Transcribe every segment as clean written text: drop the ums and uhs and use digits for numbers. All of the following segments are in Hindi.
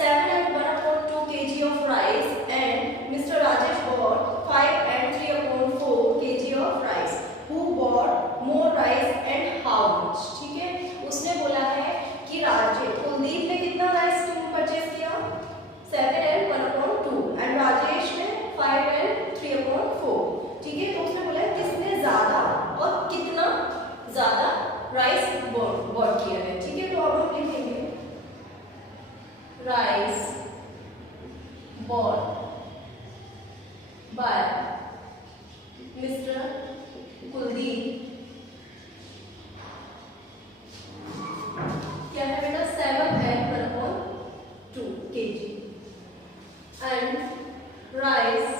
7 and 1/2 kg of rice and Mr. Rajesh bought 5 and 3/4 kg of rice. Who bought more rice and how much? ठीक है, उसने बोला है कि कुलदीप ने कितना राइस परचेज किया 7 and 1/2 एंड राजेश ने 5 and 3/4. ठीक है, तो उसने बोला किसने ज्यादा और कितना ज्यादा राइस बॉट किया है. ठीक है, तो अब हम लिखेंगे rice bought by Mr. Kuldeep क्या है बेटा 7 and 1/2 kg and rice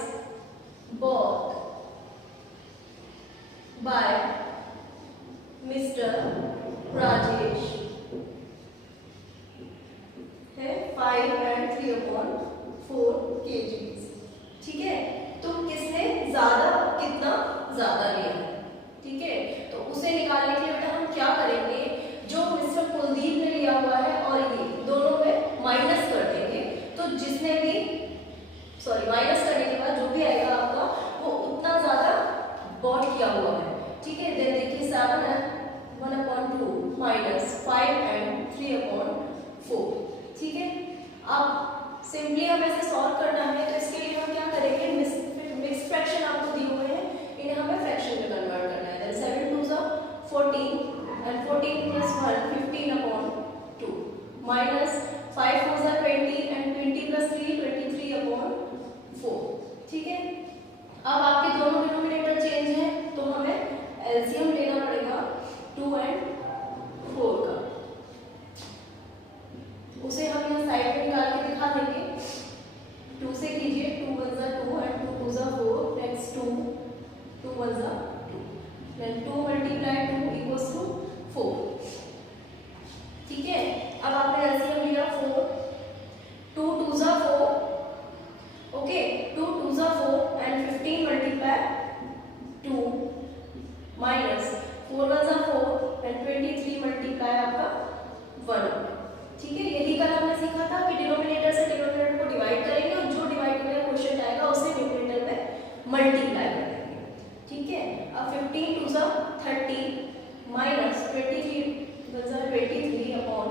bought by Mr. Rajesh है 5 and 3/4 kg. ठीक है, तो किसने ज्यादा कितना ज्यादा लिया है. ठीक है, तो उसे निकालने के लिए बेटा हम क्या करेंगे, जो मिस्टर कुलदीप ने लिया हुआ है और ये दोनों में माइनस कर देंगे. तो जिसने भी माइनस करने के बाद जो भी आएगा आपका वो उतना ज्यादा बॉट किया हुआ है. ठीक है, देन देखिए 7 and 1/2 माइनस 5 and 3/4. ठीक है, अब सिंपली हम ऐसे सॉल्व करना है तो इसके लिए हम क्या करेंगे, मिक्स फ्रैक्शन आपको दिए हुए हैं, इन्हें हमें फ्रैक्शन में कन्वर्ट करना है. Then 7 2 14 and 14 plus 1 15/2 minus 5 4 20 and 20 plus 3 23/4. ठीक है, अब आपके दोनों डिनोमिनेटर चेंज है तो हमें एलसीएम लेना पड़ेगा 2 and 4 का. उसे हम यहाँ साइड में निकाल के दिखा देंगे. 2 से कीजिए 2 1 2 and 2 2 4. Next 2 2 1 2. Then 2 multiply 2 equals to 4. ठीक है, अब आपने एलसीएम लिया 4. 2 2 4. Okay, 2 2 4 and 15 multiply 2 minus 4 1 4 and 23 multiply आपका 1. ठीक है, यही कल हमने सीखा था कि डिनोमिनेटर से डिनोमिनेटर को डिवाइड करेंगे और जो डिवाइड करेगा क्वेश्चन आएगा उसे न्यूमरेटर में मल्टीप्लाई करेंगे. ठीक है, अब 15 2 30 माइनस 23 23/4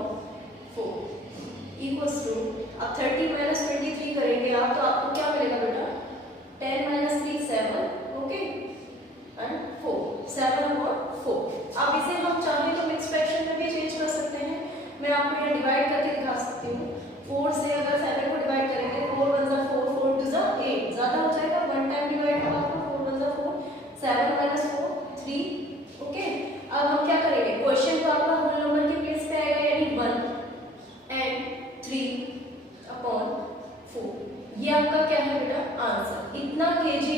इक्वल्स टू, अब 30 माइनस 23 करेंगे आप तो आपको क्या मिलेगा बेटा 10 माइनस 3 7. Okay, and 4 7/4. अब इसे हम चाहें तो मिक्स फ्रैक्शन में भी चेंज कर सकते हैं. मैं आपको यहाँ डिवाइड करके दिखा सकती हूँ. 4 से अगर 7 को डिवाइड करेंगे 4 1 4 4 2 8 ज्यादा हो जाएगा. 1 टाइम डिवाइड होगा आपको 4 1 4 7 माइनस 4 3. ओके, अब हम क्या करेंगे, क्वेश्चन तो आपका होल नंबर के प्लेस पे आएगा यानी 1 and 3/4. ये आपका क्या है बेटा आंसर. इतना केजी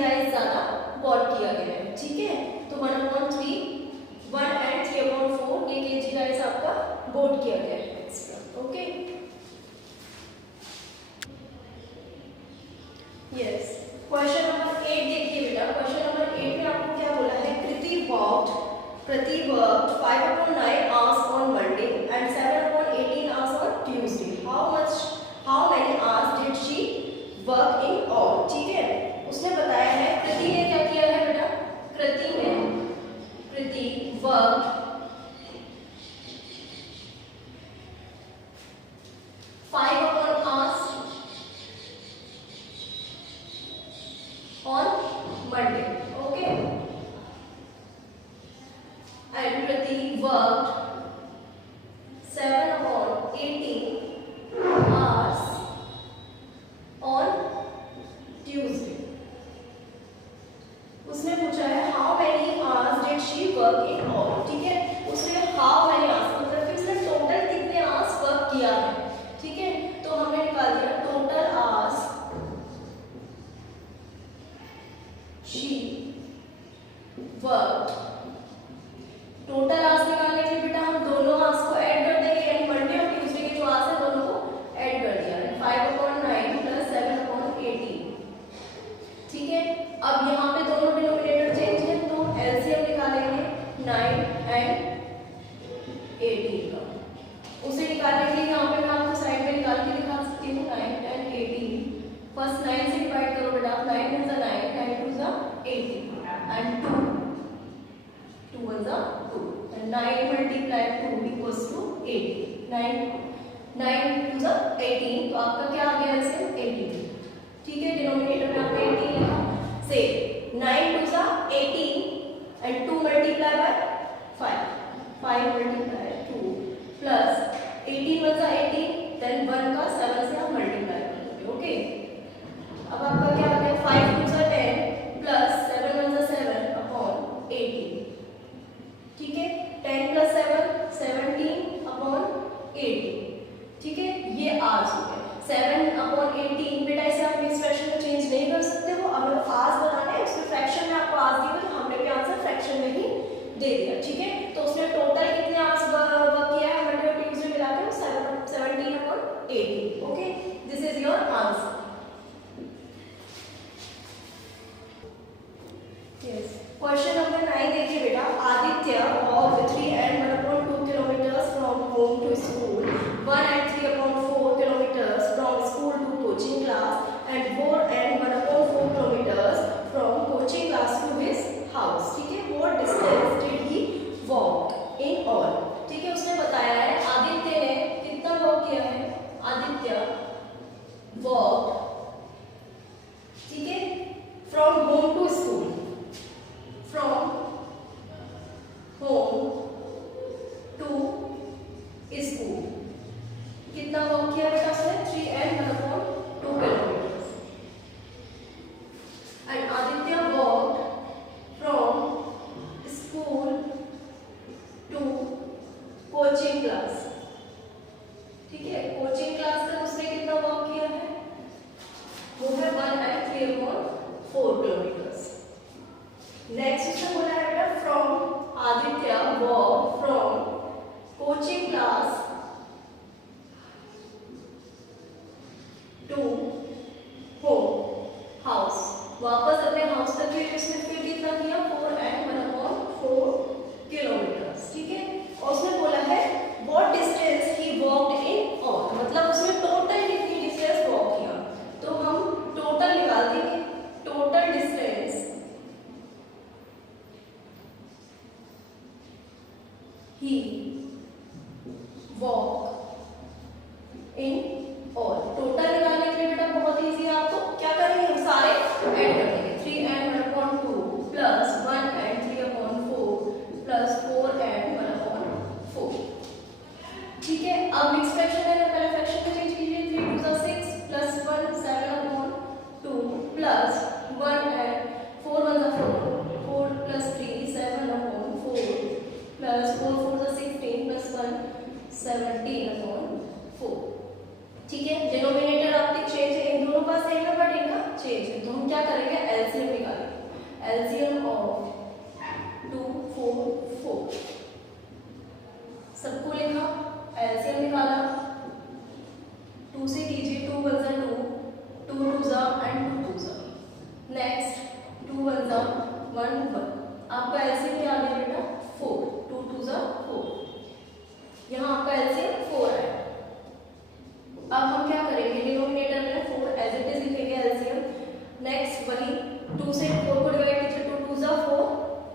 राइस ज्यादा बॉट किया गया है. ठीक है, तो 1/3 1 and 3/4 ये केजी राइस आपका बोट किया गया है extra. Okay, yes. Question number 8 देखिए बेटा. क्वेश्चन नंबर 8 में आपको क्या बोला है, Kriti worked 5/9 hours on Monday and 7/18 hours on Tuesday. How many hours did she work in all? ठीक है, उसने बताया है कृति ने क्या किया है बेटा, कृति work 5 hours on Monday. Okay, निकालने के लिए यहाँ पे मैं आपको साइड में निकाल के दिखा सकती हूँ 9, 10, 18। फर्स्ट 9 से डिवाइड करो बेटा, 9 1 9, 10 2 18 and 2 1 2 and 9 multiply 2 equals to 18। 9 2 18, तो आपका क्या आ गया आंसर 18। ठीक है, डिनोमिनेटर में आपने 18 लिखा। से 9 2 18 and 2 multiply by 5, 5 multiply 2 plus 18 1 18, then 1 का 7 से आप मल्टीप्लाई कर दोगे। ओके, अब आपका क्या आ गया 5 2 10 प्लस 7 1 7 अपॉन 18। ठीक है, 10 प्लस 7 17 अपॉन 18। ठीक है, ये आज हो गया 7 अपॉन 18। बेटा इसे आप एक्सप्रेशन में चेंज नहीं कर सकते हो, अगर आज बनाना है उसके फ्रैक्शन में आपको आज दिया तो हमने भी आंसर फ्रैक्शन में ही दे दिया। ठीक है, तो उसने टोटल कितने आज वर्क किया है मल्टीप्लिकेटिव्स में मिलाकर 17 upon 18। Okay, this is your answer. Yes, question number 9 देखिए बेटा। Aditya walk 3 and 1/2 kilometers from home to school, 1 and 3/4 kilometers from school to coaching class, and 4 and 1/4 kilometers from coaching class to his house। ठीक है, what distance did he walk in all? ठीक है, उसने बताया है आदित्य ने कितना वॉक किया है। आदित्य वॉक, ठीक है, from home to school, from home to school कितना वॉक किया बेटा उसने 3 and 1/2 kilometers। And Aditya walk from school to coaching class. ठीक है, कोचिंग क्लास तक उसने कितना वॉक किया है, वो है 1 and 3/4 kilometers। नेक्स्ट उसने बोला है बेटा from Aditya walk from coaching class to home house. वापस अपने हाउस तक के लिए उसने फिर कितना किया 4 and 1/4 किलोमीटर्स। ठीक है, और उसने बोला है what distance he walked in all, मतलब उसने टोटल कितनी डिस्टेंस वॉक किया। तो हम टोटल निकाल देंगे, total distance he walk in all। Total निकालने के लिए बेटा बहुत इजी है, आपको क्या करेंगे हम सारे ऐड कर देंगे। 3 and 1/2 plus 1 and 3/4 plus 4 and 1/4। ठीक है, अब नेक्स्ट फ्रैक्शन है, पहले फ्रैक्शन में चेंज कीजिए। 3 2 6 plus 1 7/2 plus 1 and 4 1 4 4 plus 3 7/4 plus 4 4 16 plus 1 17/4। ठीक है, डिनोमिनेटर आपके चेंज है, इन दोनों का सेम है बट इनका चेंज है, तो हम क्या करेंगे एलसीएम निकालेंगे। एलसीएम ऑफ 2 4 4 सबको लिखा, एलसीएम निकाला। 2 से कीजिए, 2 1 2 2 2 एंड 2 2। नेक्स्ट 2 1 1 1, आपका एलसीएम क्या आ गया बेटा 4, 2 2 4। यहाँ आपका एलसीएम 4 है। अब हम क्या करेंगे, डिनोमिनेटर में 4 एज इट इज लिखेंगे एलसीएम। नेक्स्ट वही 2 से 4 को डिवाइड कीजिए, 2 2 4।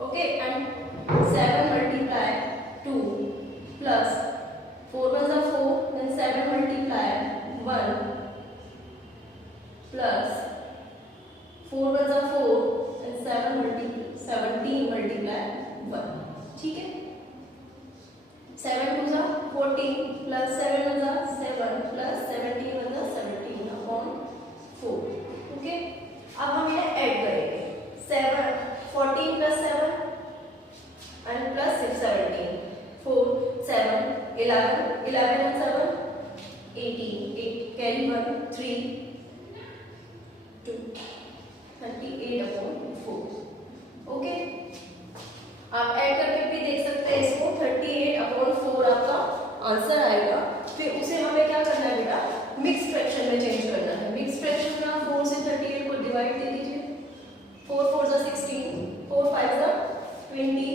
Okay, and 7 multiply 2 plus 4 1 4, then 7 multiply 1 plus 4 1 4 and 17 multiply 1। ठीक है, 7 2 14 प्लस 7 1 7 प्लस 17 1 17 अपॉन 4। ओके, अब हम इन्हें ऐड करेंगे। 7 14 plus 7 and plus 6 17 4 7 11 11 and 7 18 8 carry 1 3 2 38/4। Okay, आप ऐड करके भी देख सकते हैं इसको, 38/4 आपका आंसर आएगा। फिर उसे हमें क्या करना है बेटा, मिक्स फ्रैक्शन में चेंज करना है। मिक्स फ्रैक्शन में आप 4 से 38 को डिवाइड दे दीजिए। 4 4 16, 4 5 20,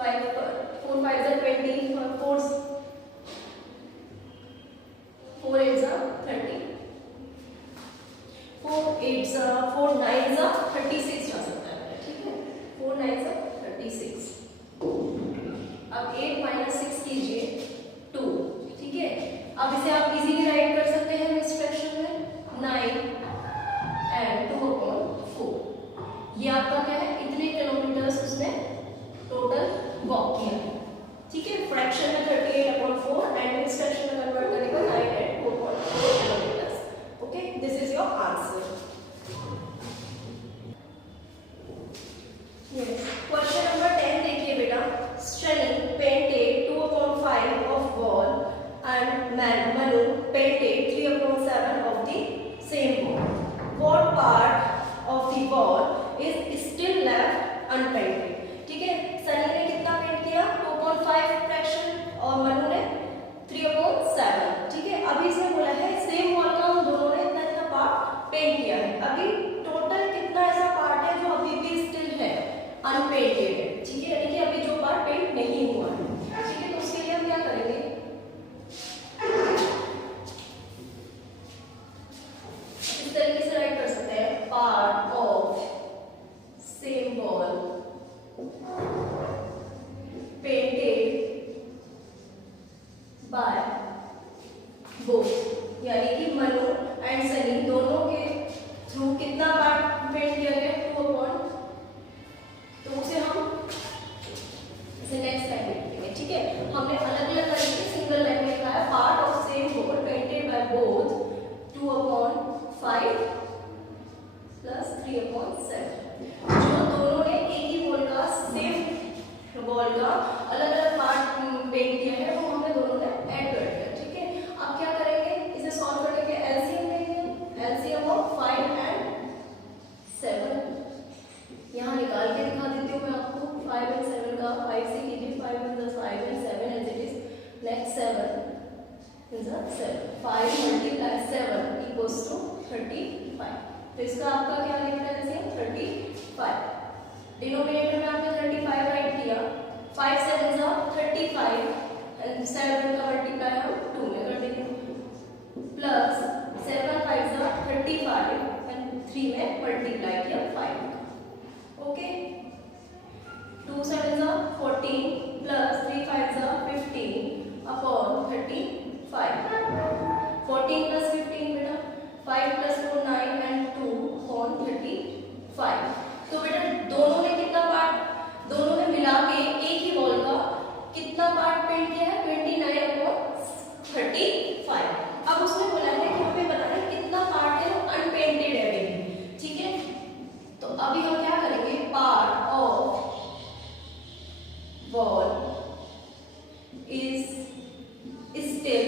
5 4 5 जा 20 और 4 8 जा 30, 4 8 जा 4 9 जा 36 जा सकता है, ठीक है, 4 9 जा 36। अब 8 माइनस 6 कीजिए 2, ठीक है। अब इसे आप इजीली राइट कर सकते हैं इस फ्रैक्शन में 9 एंड 2/4। ये आपका क्या है, इतने किलोमीटर्स उसने टोटल वॉक किया है, ठीक है। फ्रैक्शन में 38/4 एंड इस फ्रैक्शन में कन्वर्ट करने पर 9 and 2/4 kilometres. Okay, this is your answer. Question number 10 देखिए बेटा। Stunning painted 2/5 of wall and Manu painted 3/7 of the same wall. What part of the wall is still left unpainted? ठीक है, सनी ने कितना पेंट किया 2/5 फ्रैक्शन और मनु ने 3/7, ठीक है। अभी इसने बोला है सेम वॉल का हम दोनों ने इतना इतना पार्ट पेंट किया है। अभी टोटल कितना ऐसा पार्ट है जो अभी भी स्टिल है अनपेंटेड है, ठीक है, यानी कि अभी जो पार्ट पेंट नहीं हुआ है, ठीक है। तो उसके लिए हम क्या करेंगे, इस तरीके से राइट कर सकते हैं, part of same wall painted by both, यानी कि मनु एंड सनी दोनों के थ्रू कितना पार्ट पेंट किया गया 2/, तो उसे हम नेक्स्ट लाइन में लिखेंगे, ठीक है। हमने अलग अलग लाइन में सिंगल लाइन में लिखा है part of same wall painted by both 2/5 plus 3/7। जो दोनों ने एक ही वॉल का सेम वॉल का अलग अलग पार्ट पेंट किया है वो हमने दोनों ने ऐड कर दिया, ठीक है। अब क्या करेंगे, इसे सॉल्व करने के एलसीएम लेंगे, एलसीएम ऑफ 5 एंड 7 यहाँ निकाल के दिखा देती हूँ मैं आपको। 5 एंड 7 का 5 से कीजिए, 5 × 5 and 7 as it is, next 7 is 7, 5 × 7 equals to 35। तो इसका आपका क्या लिखना है एलसीएम 35। डिनोमिनेटर में आपने 35 राइट किया, 5 7 जा 35 एंड 7 का मल्टीप्लाई हम 2 में कर देंगे, प्लस 7 5 जा 35 एंड 3 में मल्टीप्लाई किया 5, ओके। 2 7 जा 14 प्लस 3 5 जा 15 अपॉन 35, 14 प्लस 15 बेटा 5 प्लस 4 9 एंड 2 अपॉन 35। तो बेटा दोनों ने कितना पार्ट, दोनों ने मिला के एक ही वॉल का कितना पार्ट पेंट किया है 29/35। अब उसने बोला है कि हमें बताना है कितना पार्ट है वो अनपेंटेड है अभी, ठीक है। तो अभी हम क्या करेंगे, part of wall is still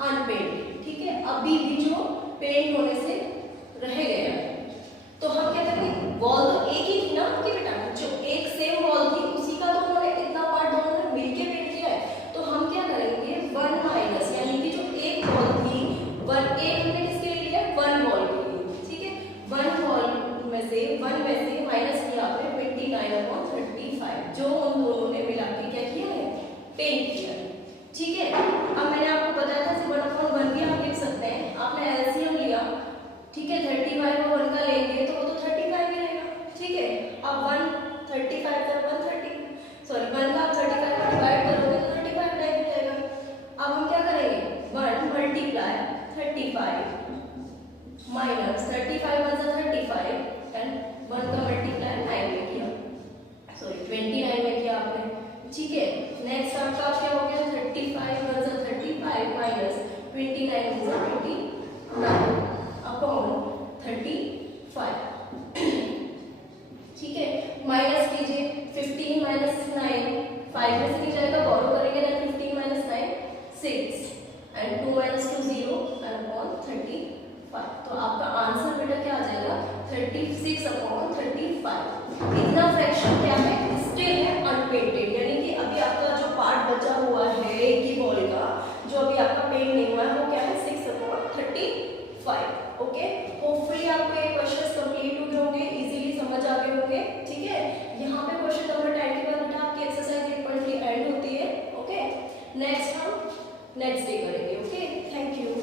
unpainted, ठीक है, अभी भी जो पेंट होने से रह गया है। तो हम क्या करेंगे, वॉल तो एक ही थी ना आपकी बेटा, जो एक सेम वॉल थी उसी का तो उन्होंने इतना पार्ट दोनों ने मिलके पेंट किया है। तो हम क्या करेंगे 1 माइनस, यानी कि जो एक वॉल थी 1 एक हमने किसके लिए लिया 1 वॉल के लिए, ठीक है। 1 वॉल में से 1 में से माइनस किया आपने 29/35, जो उन दोनों ने मिला के क्या किया है पेंट किया है, ठीक है। अब मैंने आपको बताया था 1/1 भी आप लिख सकते हैं, आपने एलसीएम लिया, ठीक है, 35 को 1 का लेंगे तो वो तो 35 ही रहेगा, ठीक है। अब 1 35 का 130, सॉरी 1 का आप 35 को डिवाइड करोगे तो 35 टाइप हो जाएगा। अब हम क्या करेंगे 1 मल्टीप्लाई 35 माइनस 35 × 35 एंड 1 का मल्टीप्लाई 9 में किया, सॉरी 29 में किया आपने, ठीक है। नेक्स्ट आपका क्या हो गया 35 × 35 माइनस 29 × 29 अपॉन 35, ठीक है। माइनस कीजिए 15 माइनस 9 5 में से नहीं जाएगा, बोरो करेंगे ना 15 minus 9 6 and 2 minus 2 0 and upon 35। तो आपका आंसर बेटा क्या आ जाएगा 36/35। इतना फ्रैक्शन क्या है स्टिल है अनपेंटेड, यानी कि अभी आपका जो पार्ट बचा हुआ है एक ही बॉल का जो अभी आपका पेंट नहीं हुआ है वो क्या है 6/35। ओके, होपफुली आपको ये क्वेश्चंस कंप्लीट हो गए होंगे, इजीली समझ आ गए होंगे, ठीक है। यहाँ पे क्वेश्चन नंबर 10 के बाद बेटा नेक्स्ट हम नेक्स्ट डे करेंगे। Okay, thank you.